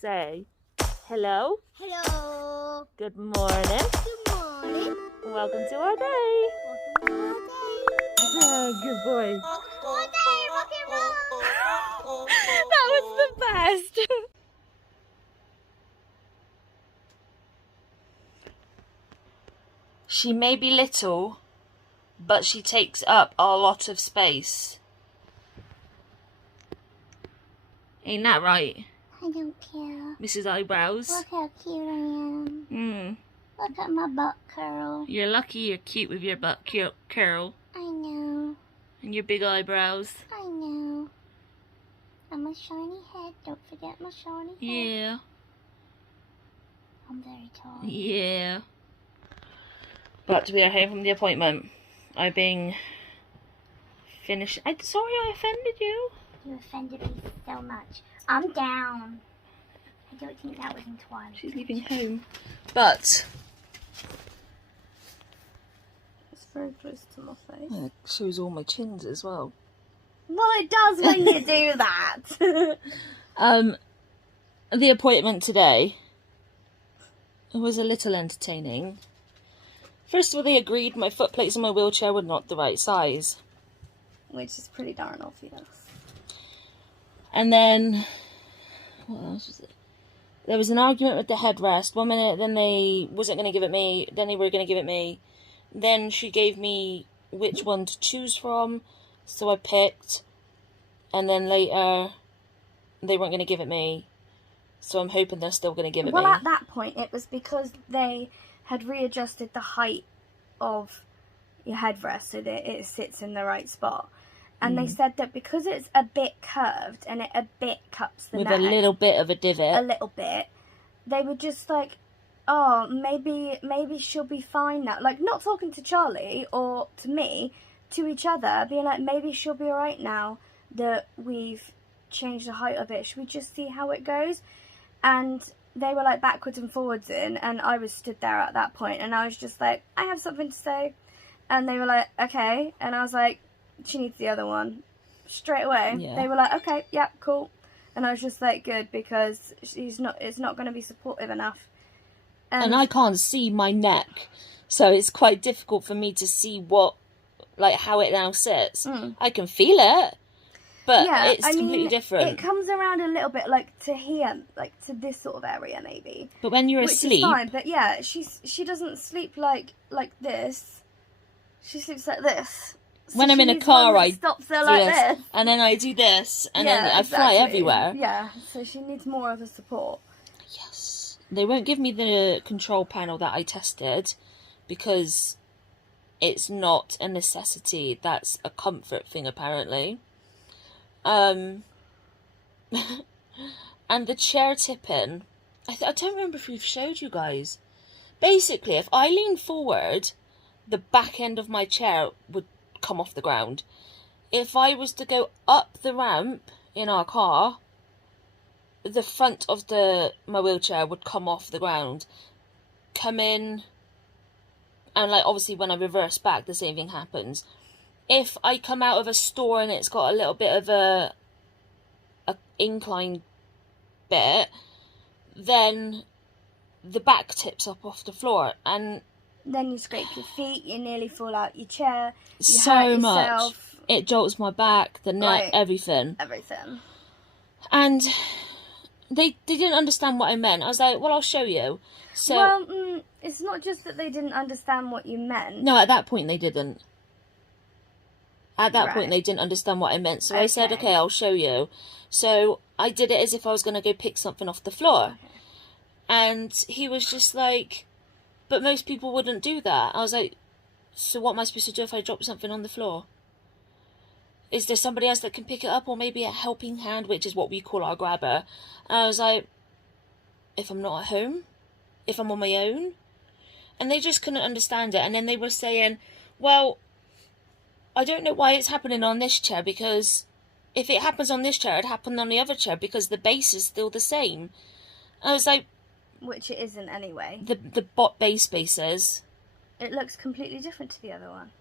Say hello. Hello. Good morning. Good morning. Welcome to our day. Welcome to our day. Oh, good boy. Our day, rock and roll. That was the best. She may be little, but she takes up a lot of space. Ain't that right, I don't care. Mrs. Eyebrows? Look how cute I am. Look at my butt curl. You're lucky you're cute with your butt curl I know. and your big eyebrows. I know. And my shiny head. Don't forget my shiny head. Yeah. I'm very tall. Yeah. But we are home from the appointment. I've been finished. Sorry I offended you. You offended me so much. I'm down. I don't think that was in Twilight. She's leaving home. But it's very close to my face. It shows all my chins as well. Well, it does when you do that. The appointment today was a little entertaining. First of all, they agreed my foot plates in my wheelchair were not the right size. Which is pretty darn obvious. And then, what else was it? There was an argument with the headrest. 1 minute, then they wasn't going to give it me. Then they were going to give it me. Then she gave me which one to choose from. So I picked. And then later, they weren't going to give it me. So I'm hoping they're still going to give it me. Well, at that point, it was because they had readjusted the height of your headrest so that it sits in the right spot. And they said that because it's a bit curved and it a bit cups the with neck, a little bit of a divot. a little bit, they were just like, oh, maybe she'll be fine now. Like, not talking to Charlie or to me, to each other, being like, maybe she'll be alright now that we've changed the height of it. Should we just see how it goes? And they were like backwards and forwards and I was stood there at that point and I was just like, I have something to say. And they were like, okay. And I was like, she needs the other one. Straight away. Yeah. They were like, okay, yeah, cool. And I was just like, good, because it's not going to be supportive enough. And I can't see my neck. So it's quite difficult for me to see how it now sits. I can feel it. But it's completely different. It comes around a little bit, like, to here, like, to this sort of area, maybe. But when you're which asleep... is fine, but yeah, she doesn't sleep like this. She sleeps like this. So when I'm in a car, I stops her like this. And then I do this, and then I fly everywhere. Yeah, so she needs more of a support. Yes. They won't give me the control panel that I tested, because it's not a necessity. That's a comfort thing, apparently. And the chair tipping, I don't remember if we've showed you guys. Basically, if I lean forward, the back end of my chair would come off the ground. If I was to go up the ramp in our car, the front of my wheelchair would come off the ground, come in, and like obviously when I reverse back, the same thing happens. If I come out of a store and it's got a little bit of a incline bit, then the back tips up off the floor, and then you scrape your feet, you nearly fall out your chair, you so hurt much. yourself. It jolts my back, the neck, everything. Everything. And they didn't understand what I meant. I was like, well, I'll show you. So, well, it's not just that they didn't understand what you meant. No, at that point they didn't. At that point they didn't understand what I meant. So I said, okay, I'll show you. So I did it as if I was going to go pick something off the floor. Okay. And he was just like, but most people wouldn't do that. I was like, so what am I supposed to do if I drop something on the floor? Is there somebody else that can pick it up, or maybe a helping hand, which is what we call our grabber? And I was like, if I'm not at home, if I'm on my own? And they just couldn't understand it. And then they were saying, well, I don't know why it's happening on this chair, because if it happens on this chair, it happened on the other chair, because the base is still the same. I was like... Which it isn't anyway. The base is. It looks completely different to the other one.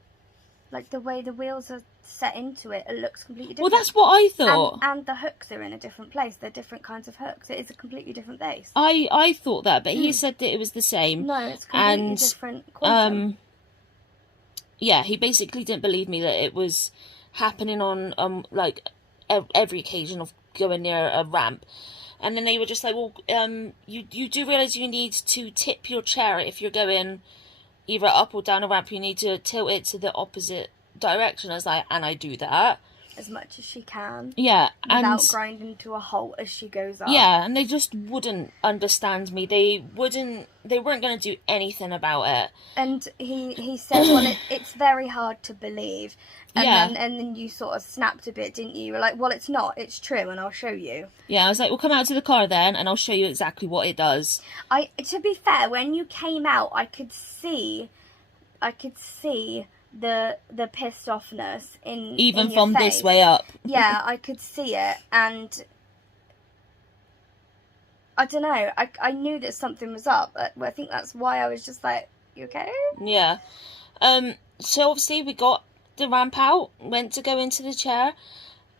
Like the way the wheels are set into it, it looks completely Well, different. that's what I thought. And the hooks are in a different place. They're different kinds of hooks. It is a completely different base. I thought that, but he said that it was the same. No, it's completely different quantum. Yeah, he basically didn't believe me that it was happening on like every occasion of going near a ramp. And then they were just like, well, you do realise you need to tip your chair if you're going either up or down a ramp. You need to tilt it to the opposite direction. I was like, and I do that. As much as she can. Yeah. Without grinding to a halt as she goes up. Yeah, and they just wouldn't understand me. They weren't going to do anything about it. And he said, well, it's very hard to believe. And then you sort of snapped a bit, didn't you? You were like, well, it's not. It's true, and I'll show you. Yeah, I was like, well, come out to the car then, and I'll show you exactly what it does. To be fair, when you came out, I could see the pissed offness in from your face. This way up. Yeah, I could see it, and I don't know. I knew that something was up. I think that's why I was just like, "You okay?" Yeah. So obviously we got the ramp out, went to go into the chair,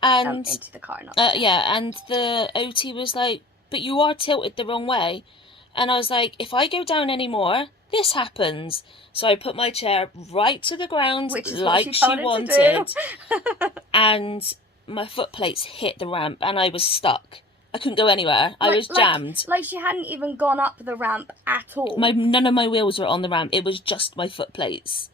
and into the car, not yeah, and the OT was like, "But you are tilted the wrong way," and I was like, "If I go down any more, this happens." So I put my chair right to the ground, which is like what she wanted, and my foot plates hit the ramp, and I was stuck. I couldn't go anywhere. I was jammed. Like she hadn't even gone up the ramp at all. None of my wheels were on the ramp. It was just my foot plates.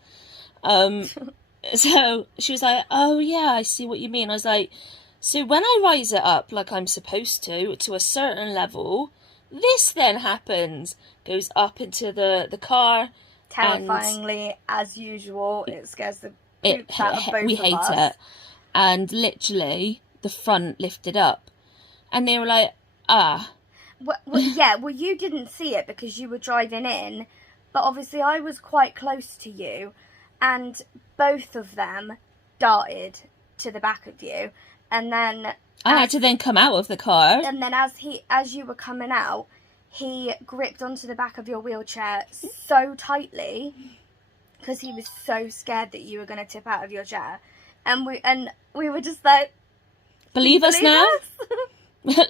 So she was like, "Oh yeah, I see what you mean." I was like, "So when I rise it up like I'm supposed to a certain level, this then happens." Goes up into the car. Terrifyingly, as usual, it scares the poop out of both of us. We hate it. And literally, the front lifted up. And they were like, ah. Well, you didn't see it because you were driving in. But obviously, I was quite close to you. And both of them darted to the back of you. And then I had to then come out of the car. And then as you were coming out, he gripped onto the back of your wheelchair so tightly because he was so scared that you were going to tip out of your chair. And we were just like, believe us now?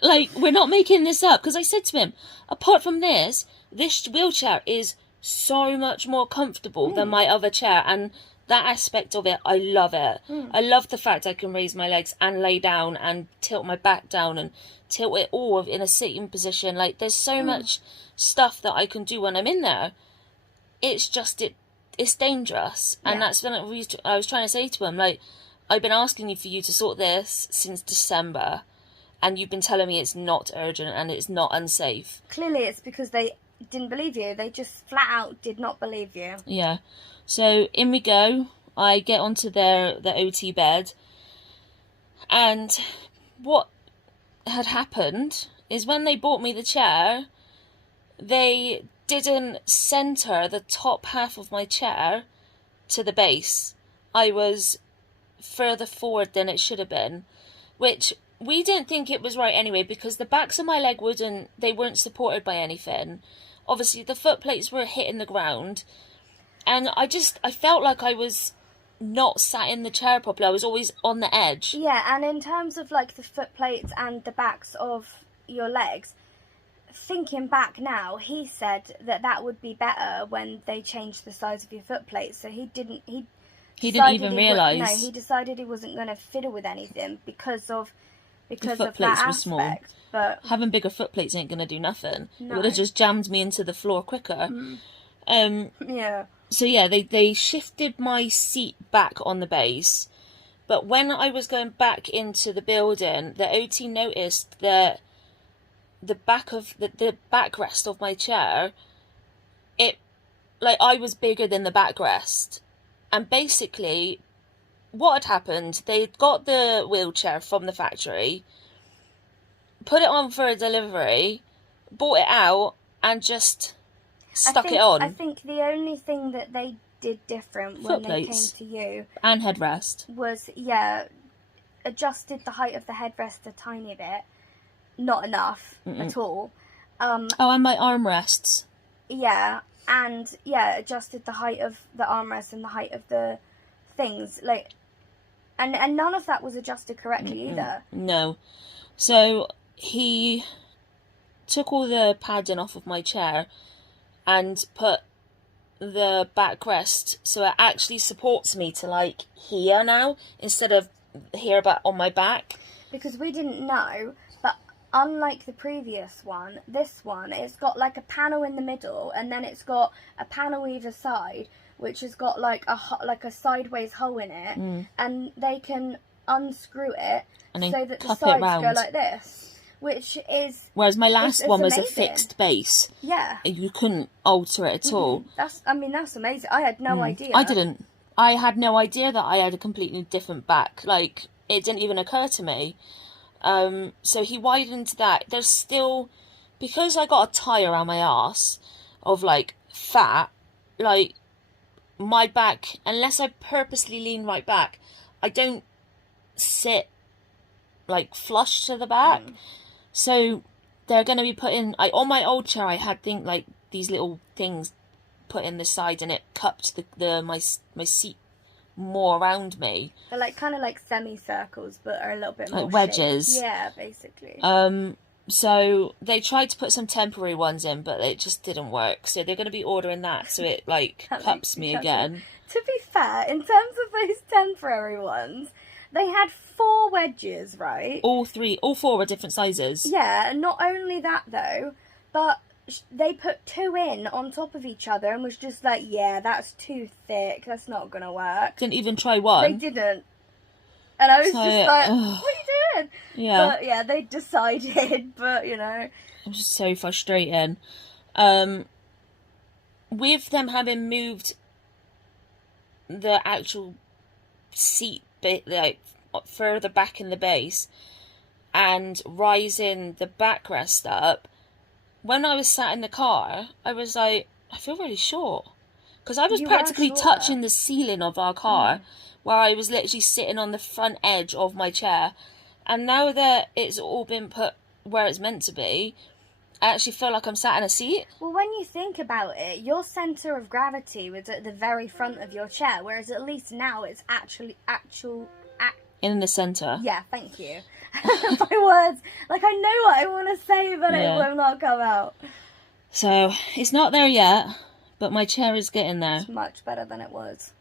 Like, we're not making this up. Because I said to him, apart from this wheelchair is so much more comfortable than my other chair. And that aspect of it, I love it. I love the fact I can raise my legs and lay down and tilt my back down and tilt it all in a sitting position. Like, there's so much stuff that I can do when I'm in there. It's just, it's dangerous. And that's when I was trying to say to him, like, I've been asking for you to sort this since December, and you've been telling me it's not urgent and it's not unsafe. Clearly it's because they didn't believe you. They just flat out did not believe you. Yeah. So in we go. I get onto the OT bed, and what had happened is when they bought me the chair, they didn't centre the top half of my chair to the base. I was further forward than it should have been, which we didn't think it was right anyway, because the backs of my leg weren't supported by anything. Obviously the foot plates were hitting the ground, and I felt like I was not sat in the chair properly. I was always on the edge. Yeah, and in terms of like the foot plates and the backs of your legs, thinking back now, he said that would be better when they changed the size of your foot plates. So he didn't even realise. No, he decided he wasn't going to fiddle with anything because of the that foot plates were aspect. small. But having bigger foot plates ain't going to do nothing. No. It would have just jammed me into the floor quicker. Yeah. So yeah, they shifted my seat back on the base, but when I was going back into the building, the OT noticed that the back of the backrest of my chair, I was bigger than the backrest, and basically, what had happened? They'd got the wheelchair from the factory, put it on for a delivery, bought it out, and just stuck it on. I think the only thing that they did different when they came to you and headrest was adjusted the height of the headrest a tiny bit, not enough at all. And my armrests. Yeah, and adjusted the height of the armrest and the height of the things, like, and none of that was adjusted correctly either. No. So he took all the padding off of my chair and put the backrest so it actually supports me to like here now instead of here but on my back. Because we didn't know, but unlike the previous one, this one, it's got like a panel in the middle, and then it's got a panel either side, which has got like a sideways hole in it, and they can unscrew it and so that the sides go like this, which is... Whereas my last one was amazing. a fixed base. Yeah. You couldn't alter it at all. That's amazing. I had no idea. I didn't. I had no idea that I had a completely different back. Like, it didn't even occur to me. So he widened that. There's still... Because I got a tie around my arse of, like, fat, like, my back, unless I purposely lean right back, I don't sit, like, flush to the back. So they're going to be putting... on my old chair, I had like these little things put in the side, and it cupped my seat more around me. They're like kind of like semicircles, but are a little bit more like wedges. shaped. Yeah, basically. So they tried to put some temporary ones in, but it just didn't work. So they're going to be ordering that, so it like cups me again. To be fair, in terms of those temporary ones, they had 4 wedges, right? All 4 were different sizes. Yeah, and not only that though, but they put 2 in on top of each other and was just like, yeah, that's too thick, that's not gonna work. Didn't even try one. They didn't. And I was So, just like, what are you doing? Yeah. But yeah, they decided, but you know. It was just so frustrating. With them having moved the actual seat bit, like, further back in the base and rising the backrest up, when I was sat in the car, I was like, I feel really short. Because I was practically touching the ceiling of our car, where I was literally sitting on the front edge of my chair. And now that it's all been put where it's meant to be, I actually feel like I'm sat in a seat. Well, when you think about it, your centre of gravity was at the very front of your chair, whereas at least now it's in the centre. Yeah, thank you. My words, like I know what I want to say, but it will not come out. So, it's not there yet, but my chair is getting there. It's much better than it was.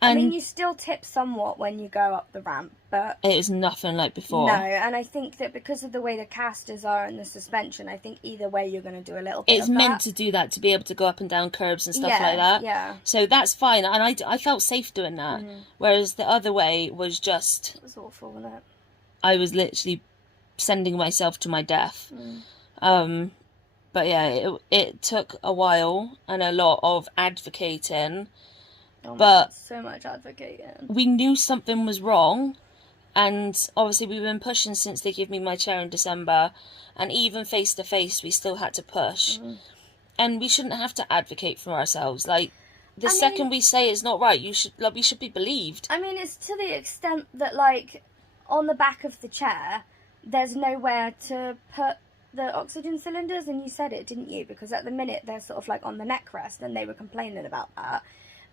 And I mean, you still tip somewhat when you go up the ramp, but... it is nothing like before. No, and I think that because of the way the casters are and the suspension, I think either way you're going to do a little bit It's of meant that. to do that, to be able to go up and down curbs and stuff like that. Yeah. So that's fine, and I felt safe doing that. Whereas the other way was just... It was awful, wasn't it? I was literally sending myself to my death. But yeah, it took a while and a lot of advocating. Oh my But God, so much advocating. we knew something was wrong, and obviously we've been pushing since they gave me my chair in December, and even face to face we still had to push. And we shouldn't have to advocate for ourselves. Like, the second we say it's not right, we should be believed. I mean, it's to the extent that, like, on the back of the chair, there's nowhere to put the oxygen cylinders, and you said it, didn't you? Because at the minute they're sort of like on the neck rest, and they were complaining about that.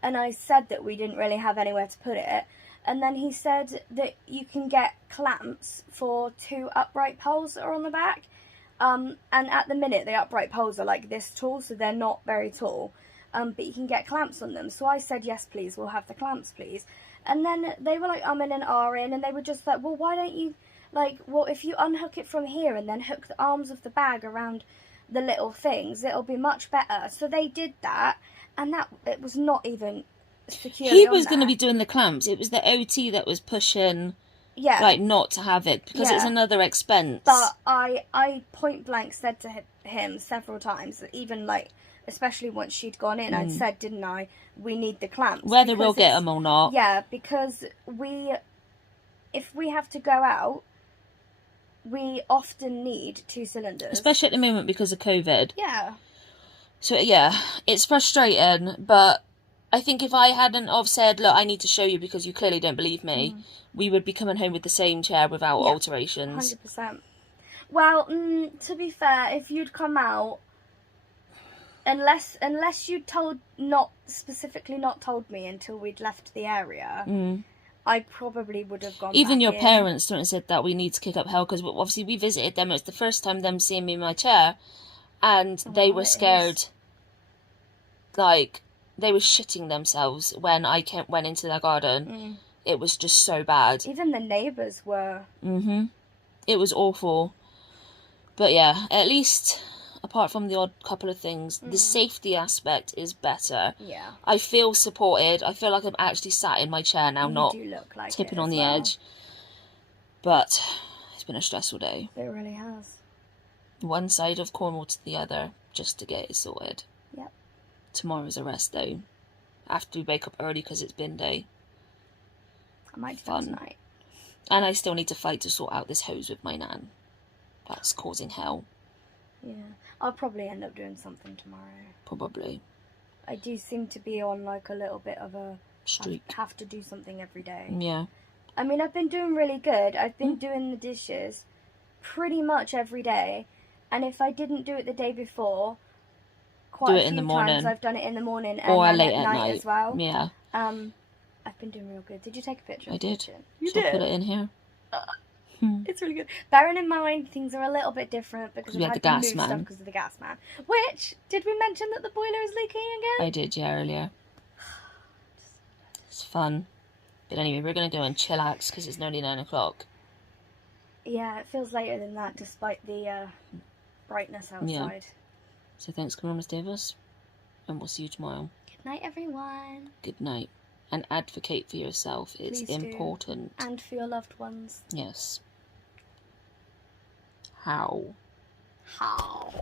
And I said that we didn't really have anywhere to put it. And then he said that you can get clamps for 2 upright poles that are on the back. And at the minute, the upright poles are like this tall, so they're not very tall. But you can get clamps on them. So I said, yes, please, we'll have the clamps, please. And then they were like umming and ahhing, and they were just like, well, why don't you, like, well, if you unhook it from here and then hook the arms of the bag around the little things, it'll be much better. So they did that. And that, it was not even secure. He was going to be doing the clamps. It was the OT that was pushing, like, not to have it, because it's another expense. But I point blank said to him several times, that even, like, especially once she'd gone in, I'd said, didn't I, we need the clamps. Whether we'll get them or not. Yeah, because if we have to go out, we often need 2 cylinders. Especially at the moment because of COVID. Yeah. So, yeah, it's frustrating, but I think if I hadn't have said, look, I need to show you because you clearly don't believe me, we would be coming home with the same chair without alterations. 100%. Well, to be fair, if you'd come out unless you not told me until we'd left the area, I probably would have gone. Even back your in. parents don't said that we need to kick up hell, because obviously we visited them. It was the first time them seeing me in my chair, and they were scared. Like, they were shitting themselves when I went into their garden. It was just so bad. Even the neighbours were. It was awful. But yeah, at least, apart from the odd couple of things, the safety aspect is better. Yeah. I feel supported. I feel like I'm actually sat in my chair now, not do look like tipping it on as the well. edge. But it's been a stressful day. It really has. One side of Cornwall to the other, just to get it sorted. Yep. Tomorrow's a rest day. After we wake up early because it's bin day. I might do Fun. that tonight. And I still need to fight to sort out this hose with my nan. That's causing hell. Yeah. I'll probably end up doing something tomorrow. Probably. I do seem to be on like a little bit of a Streak. have to do something every day. Yeah. I mean, I've been doing really good. I've been doing the dishes pretty much every day. And if I didn't do it the day before, quite a few times I've done it in the morning and or then late at at night as well. Yeah. I've been doing real good. Did you take a picture? I of the did. kitchen? You So did? I'll put it in here. It's really good. Bearing in mind, things are a little bit different because we I've had had the to move gas stuff man. because of the gas man. Which, did we mention that the boiler is leaking again? I did, yeah, earlier. It's fun. But anyway, we're going to go and chillax because it's nearly 9 o'clock. Yeah, it feels later than that despite the brightness outside. Yeah. So thanks for coming on with Davis, and we'll see you tomorrow. Good night, everyone. Good night. And advocate for yourself. It's Please do. important. And for your loved ones. Yes. How? How?